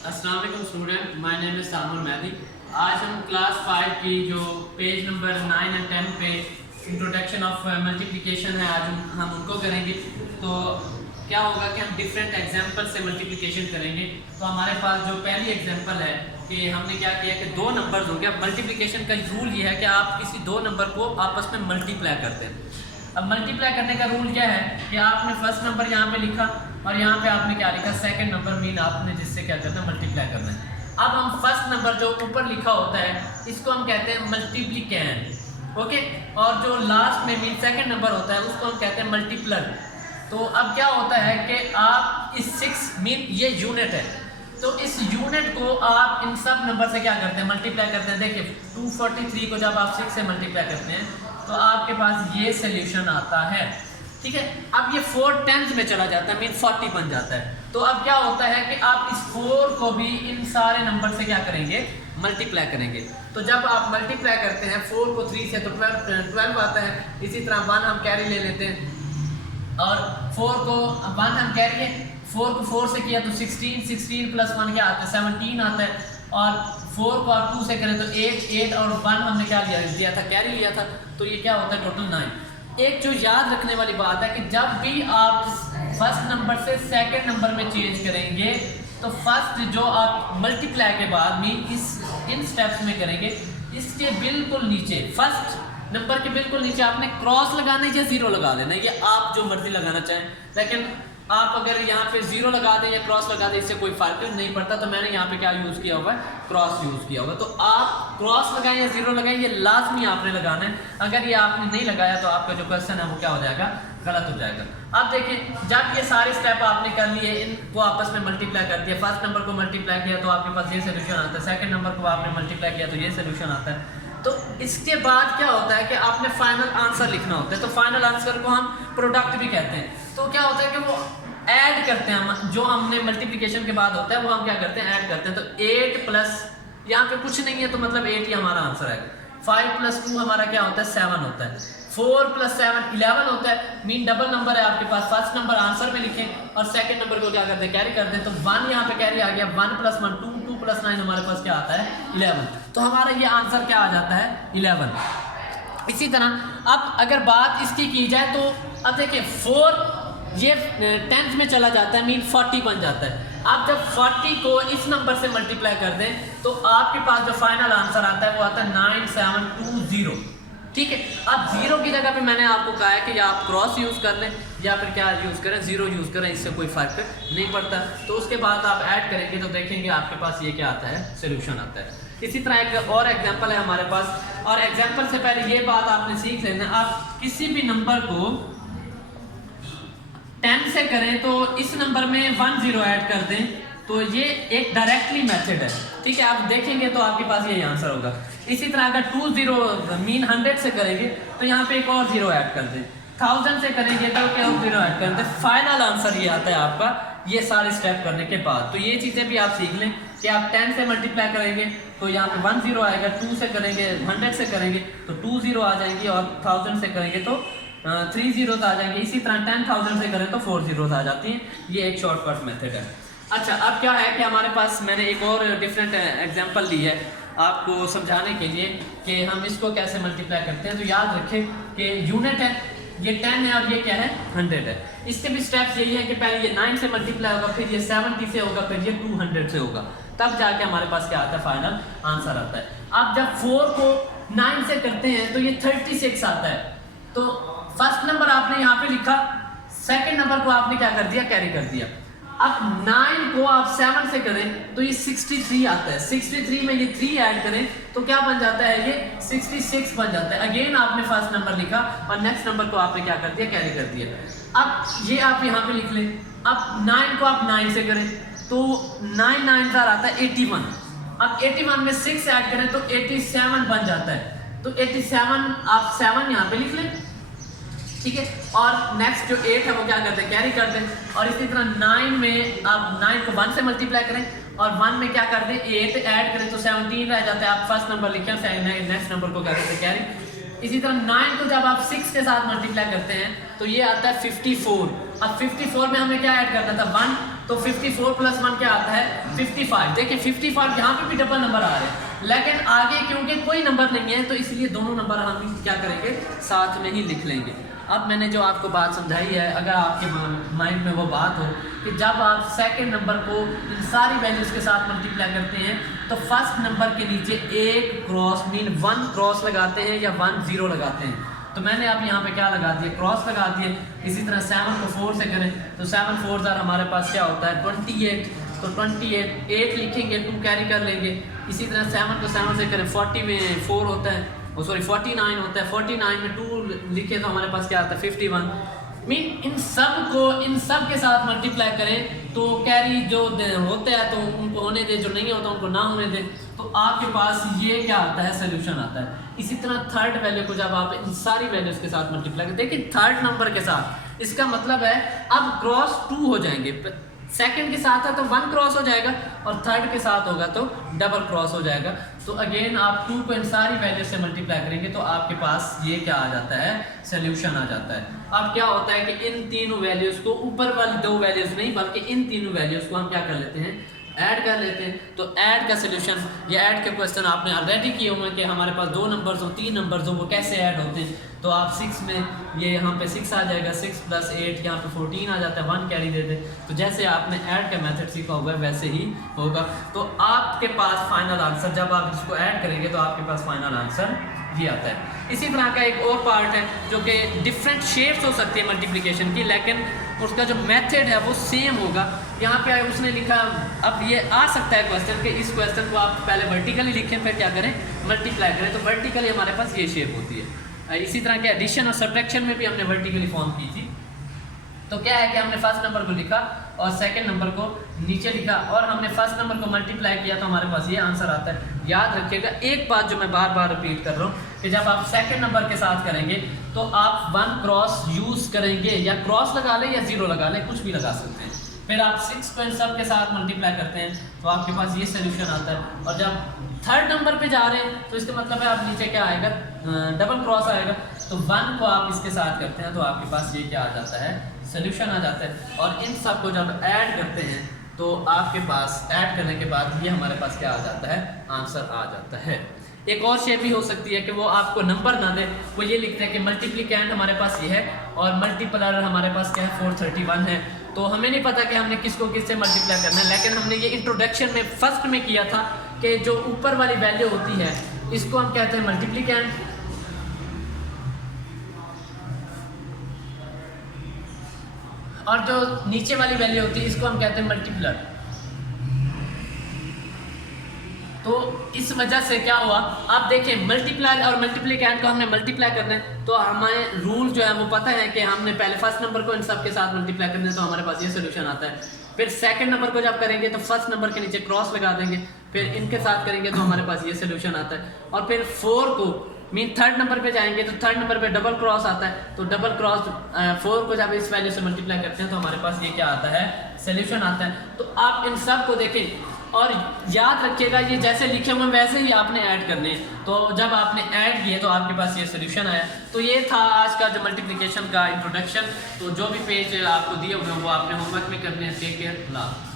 अस्सलाम वालेकुम student, my name is Samul Mehdi. आज हम क्लास 5 की जो पेज नंबर 9 एंड 10 पे इंट्रोडक्शन ऑफ मल्टीप्लिकेशन है, आज हम उनको करेंगे। तो क्या होगा कि हम डिफरेंट एग्जांपल से मल्टीप्लिकेशन करेंगे। तो हमारे पास जो पहली एग्जांपल है कि हमने क्या किया कि दो नंबर्स हो गया। मल्टीप्लिकेशन का रूल ये है कि आप किसी दो नंबर को आपस में मल्टीप्लाई करते हैं। अब मल्टीप्लाई करने का रूल क्या है कि आपने फर्स्ट नंबर यहाँ पे लिखा और यहाँ पे आपने क्या लिखा, सेकंड नंबर मीन आपने जिससे क्या करना है, मल्टीप्लाई करना है। अब हम फर्स्ट नंबर जो ऊपर लिखा होता है इसको हम कहते हैं मल्टीप्लिकेंड, ओके। और जो लास्ट में मीन सेकंड नंबर होता है उसको हम कहते हैं मल्टीप्लर। तो अब क्या होता है कि आप इस 6 मीन ये यूनिट है, तो इस यूनिट को आप इन सब नंबर से क्या करते हैं, मल्टीप्लाई करते हैं। देखिए 243 को जब आप 6 से मल्टीप्लाई करते हैं तो आपके पास ये सोल्यूशन आता है, ठीक है। अब ये 4 10 में चला जाता है, मीन 40 बन जाता है। तो अब क्या होता है कि आप इस 4 को भी इन सारे नंबर से क्या करेंगे, मल्टीप्लाई करेंगे। तो जब आप मल्टीप्लाई करते हैं 4 को 3 से तो 12 आता है। इसी तरह 1 हम कैरी ले लेते हैं और 4 को 1 हम कैरी है, 4 को 4 से किया तो 16 प्लस 1 क्या आता है, 17 आता है। और 4 को आप 2 से करें तो 8 और 1 हमने क्या दिया था, कैरी लिया था। तो ये क्या होता है, टोटल 9। एक जो याद रखने वाली बात है कि जब भी आप फर्स्ट नंबर से सेकंड नंबर में चेंज करेंगे तो फर्स्ट जो आप मल्टीप्लाई के बाद मीन इन स्टेप्स में करेंगे, इसके बिल्कुल नीचे फर्स्ट नंबर के बिल्कुल नीचे आपने क्रॉस लगाना है या जीरो लगा देना है, ये आप जो मर्जी लगाना चाहें। लेकिन आप अगर यहाँ पे जीरो लगा दें या क्रॉस लगा दें इससे कोई फर्क नहीं पड़ता। तो मैंने यहाँ पे क्या यूज़ किया हुआ है, क्रॉस यूज़ किया हुआ है। तो आप क्रॉस लगाएं या जीरो लगाएं, ये लाजमी आपने लगाना है। अगर ये आपने नहीं लगाया तो आपका जो क्वेश्चन है वो क्या हो जाएगा, गलत हो जाएगा। अब देखिए जब ये सारे स्टेप आपने कर लिए, इनको आपस में मल्टीप्लाई कर दिया, फर्स्ट नंबर को मल्टीप्लाई किया तो आपके पास ये सोल्यूशन आता है, सेकंड नंबर को आपने मल्टीप्लाई किया तो ये सोल्यूशन आता है। तो इसके बाद क्या होता है कि आपने फाइनल आंसर लिखना होता है। तो फाइनल आंसर को हम प्रोडक्ट भी कहते हैं। तो क्या होता है कि वो ऐड करते हैं हम, जो हमने मल्टीप्लिकेशन के बाद होता है वो हम क्या करते हैं, ऐड करते हैं। तो 8 प्लस यहाँ पे कुछ नहीं है तो मतलब 8 ही हमारा आंसर है। 5 प्लस 2 हमारा क्या होता है, 7 होता है। 4 प्लस 7 11 होता है, मीन डबल नंबर है आपके पास। फर्स्ट नंबर आंसर में लिखें और सेकंड नंबर को क्या करते हैं, कैरी करते हैं। तो 1 यहाँ पे कैरी आ गया, 1 प्लस 1 2 प्लस 9 हमारे पास क्या आता है, 11। तो हमारा ये आंसर क्या आ जाता है, 11। इसी तरह अब अगर बात इसकी की जाए तो अब देखिए 4 ये 10th में चला जाता है, मीन 40 बन जाता है। आप जब 40 को इस नंबर से मल्टीप्लाई कर दें तो आपके पास जो फाइनल आंसर आता है वो आता है 9720, ठीक है। अब जीरो की जगह पे मैंने आपको कहा है कि या आप क्रॉस यूज़ कर लें या फिर क्या यूज़ करें, जीरो यूज़ करें, इससे कोई फ़र्क नहीं पड़ता। तो उसके बाद आप ऐड करेंगे तो देखेंगे आपके पास ये क्या आता है, सोल्यूशन आता है। इसी तरह एक और एग्जांपल है हमारे पास, और एग्जांपल से पहले ये बात आपने सीख लेना, आप किसी भी नंबर को 10 से करें तो इस नंबर में 1 0 ऐड कर दें तो ये एक डायरेक्टली मेथड है, ठीक है। आप देखेंगे तो आपके पास यही आंसर होगा। इसी तरह अगर 2 0 मीन 100 से करेंगे तो यहाँ पे एक और 0 ऐड कर दें, 1000 से करेंगे तो क्या 0 ऐड कर दें। फाइनल आंसर ये आता है आपका, ये सारे स्टेप करने के बाद। तो ये चीज़ें भी आप सीख लें कि आप 10 से मल्टीप्लाई करेंगे तो यहाँ पे 1 0 आएगा, 2 से करेंगे 100 से करेंगे तो 2 0 आ जाएंगी, और 1000 से करेंगे तो 3 zeros आ जाएंगे। इसी तरह 10,000 से करें तो 4 zeros आ जाती हैं। ये एक शॉर्टकट मेथड है। अच्छा, अब क्या है कि हमारे पास मैंने एक और डिफरेंट एग्जांपल ली है आपको समझाने के लिए कि हम इसको कैसे मल्टीप्लाई करते हैं। तो याद रखें कि यूनिट है, ये 10 है और ये क्या है, 100 है। इसके भी स्टेप्स यही है कि पहले ये 9 से मल्टीप्लाई होगा, फिर ये 70 से होगा, फिर ये 200 से होगा, तब जाके हमारे पास क्या आता है, फाइनल आंसर आता है। अब जब 4 को 9 से करते हैं तो ये 36 आता है। तो फर्स्ट नंबर आपने यहाँ पे लिखा, सेकंड नंबर को आपने क्या कर दिया, कैरी कर दिया। अब 9 को आप 7 से करें तो ये 63 आता है। 63 में ये 3 ऐड करें तो क्या बन जाता है, ये 66 बन जाता है। अगेन आपने फर्स्ट नंबर लिखा और नेक्स्ट नंबर को आपने क्या कर दिया, कैरी कर दिया। अब ये आप यहाँ पे लिख लें। अब 9 को आप 9 से करें तो 9 9 आता है 81। अब 81 में 6 ऐड करें तो 87 बन जाता है। तो 87 आप 7 यहाँ पे लिख लें, ठीक है। और नेक्स्ट जो 8 है वो क्या करते हैं, कैरी कर दें। और इसी तरह 9 में आप 9 को 1 से मल्टीप्लाई करें और 1 में क्या कर दें, 8 ऐड करें तो 17 रह जाता है। आप फर्स्ट नंबर लिखें, नेक्स्ट नंबर को क्या करते हैं, कैरी। इसी तरह 9 को जब आप 6 के साथ मल्टीप्लाई करते हैं तो ये आता है 54। अब 54 में हमें क्या ऐड करना था, 1, तो 54 + 1 क्या आता है 55। देखिए 55 यहाँ पे भी डबल नंबर आ रहे हैं, लेकिन आगे क्योंकि कोई नंबर नहीं है तो इसलिए दोनों नंबर हम क्या करेंगे साथ में ही लिख लेंगे। अब मैंने जो आपको बात समझाई है, अगर आपके माइंड में वो बात हो कि जब आप सेकंड नंबर को इन सारी वैल्यूज़ के साथ मल्टीप्लाई करते हैं तो फर्स्ट नंबर के नीचे एक क्रॉस मीन 1 क्रॉस लगाते हैं या 1 0 लगाते हैं। तो मैंने अब यहाँ पे क्या लगा दिया, क्रॉस लगा दिए। इसी तरह 7 को 4 से करें तो 7 4 हमारे पास क्या होता है 28। तो 28 8 लिखेंगे, 2 कैरी कर लेंगे। इसी तरह 7 को 7 से करें 40 में 4 होता है, 49 होता है। 49 में 2 लिखे तो हमारे पास क्या आता है 51। मीन इन सब के साथ मल्टीप्लाई करें तो कैरी जो होते हैं तो उनको होने दे, जो नहीं होता उनको ना होने दे, तो आपके पास ये क्या आता है सोल्यूशन आता है। इसी तरह थर्ड वैल्यू को जब आप इन सारी वैल्यूज के साथ मल्टीप्लाई करें, देखिए थर्ड नंबर के साथ, इसका मतलब है अब क्रॉस 2 हो जाएंगे। सेकंड के साथ है तो 1 क्रॉस हो जाएगा और थर्ड के साथ होगा तो डबल क्रॉस हो जाएगा। तो अगेन आप 2 को इन सारी वैल्यू से मल्टीप्लाई करेंगे तो आपके पास ये क्या आ जाता है सोल्यूशन आ जाता है। अब क्या होता है कि इन तीनों वैल्यूज को, ऊपर वाली 2 वैल्यूज नहीं बल्कि इन तीनों वैल्यूज को हम क्या कर लेते हैं ऐड कर लेते हैं। तो ऐड का सोल्यूशन, ये ऐड के क्वेश्चन आपने ऑलरेडी किए होंगे कि हमारे पास 2 नंबर्स हो 3 नंबर्स हो वो कैसे ऐड होते हैं। तो आप 6 में ये यहाँ पे 6 आ जाएगा, 6 + 8 यहाँ पे 14 आ जाता है, 1 कैरी दे दे। तो जैसे आपने ऐड का मेथड सीखा होगा वैसे ही होगा। तो आपके पास फाइनल आंसर, जब आप इसको ऐड करेंगे तो आपके पास फाइनल आंसर ये आता है। इसी तरह का एक और पार्ट है जो कि डिफरेंट शेप्स हो सकती है मल्टीप्लिकेशन की, लेकिन उसका जो मेथड है वो सेम होगा। यहाँ पे उसने लिखा, अब ये आ सकता है क्वेश्चन कि इस क्वेश्चन को आप पहले वर्टिकली लिखें फिर क्या करें मल्टीप्लाई करें। तो वर्टिकली हमारे पास ये शेप होती है। इसी तरह के एडिशन और सब्ट्रैक्शन में भी हमने वर्टिकली फॉर्म की थी। तो क्या है कि हमने फर्स्ट नंबर को लिखा और सेकंड नंबर को नीचे लिखा और हमने फर्स्ट नंबर को मल्टीप्लाई किया तो हमारे पास ये आंसर आता है। याद रखिएगा एक बात जो मैं बार बार रिपीट कर रहा हूँ कि जब आप सेकंड नंबर के साथ करेंगे तो आप 1 क्रॉस यूज़ करेंगे, या क्रॉस लगा लें या 0 लगा लें, कुछ भी लगा सकते हैं। फिर आप 6 को इन सब के साथ मल्टीप्लाई करते हैं तो आपके पास ये सोल्यूशन आता है। और जब थर्ड नंबर पे जा रहे हैं तो इसका मतलब है आप नीचे क्या आएगा डबल क्रॉस आएगा। तो 1 को आप इसके साथ करते हैं तो आपके पास ये क्या आ जाता है सोल्यूशन आ जाता है। और इन सब को जब ऐड करते हैं तो आपके पास ऐड करने के बाद ये हमारे पास क्या आ जाता है आंसर आ जाता है। एक और शेप भी हो सकती है कि वो आपको नंबर ना दे, वो ये लिखते हैं कि मल्टीप्लिकेंट हमारे पास ये है और मल्टीप्लायर हमारे पास क्या है 431 है। तो हमें नहीं पता कि हमने किसको किससे मल्टीप्लाई करना है, लेकिन हमने ये इंट्रोडक्शन में फर्स्ट में किया था कि जो ऊपर वाली वैल्यू होती है इसको हम कहते हैं मल्टीप्लिकेंट, और जो नीचे वाली वैल्यू होती है इसको हम कहते हैं मल्टीप्लर। तो इस वजह से क्या हुआ, आप देखें मल्टीप्लाई और मल्टीप्लिकेंट को हमने मल्टीप्लाई करना है तो हमें रूल जो है वो पता है कि हमने पहले फर्स्ट नंबर को इन सब के साथ मल्टीप्लाई करना है तो हमारे पास ये सोल्यूशन आता है। फिर सेकंड नंबर को जब करेंगे तो फर्स्ट नंबर के नीचे क्रॉस लगा देंगे, फिर इनके साथ करेंगे तो हमारे पास ये सोल्यूशन आता है। और फिर 4 को मीन थर्ड नंबर पे जाएंगे तो थर्ड नंबर पे डबल क्रॉस आता है, तो डबल क्रॉस 4 को जब इस वैल्यू से मल्टीप्लाई करते हैं तो हमारे पास ये क्या आता है सोल्यूशन आता है। तो आप इन सब को देखें और याद रखिएगा ये जैसे लिखे हुए वैसे ही आपने ऐड करने हैं। तो जब आपने ऐड किए तो आपके पास ये सोल्यूशन आया। तो ये था आज का जो मल्टीप्लिकेशन का इंट्रोडक्शन। तो जो भी पेज आपको दिए हुए वो आपने होमवर्क में करने हैं। Take care.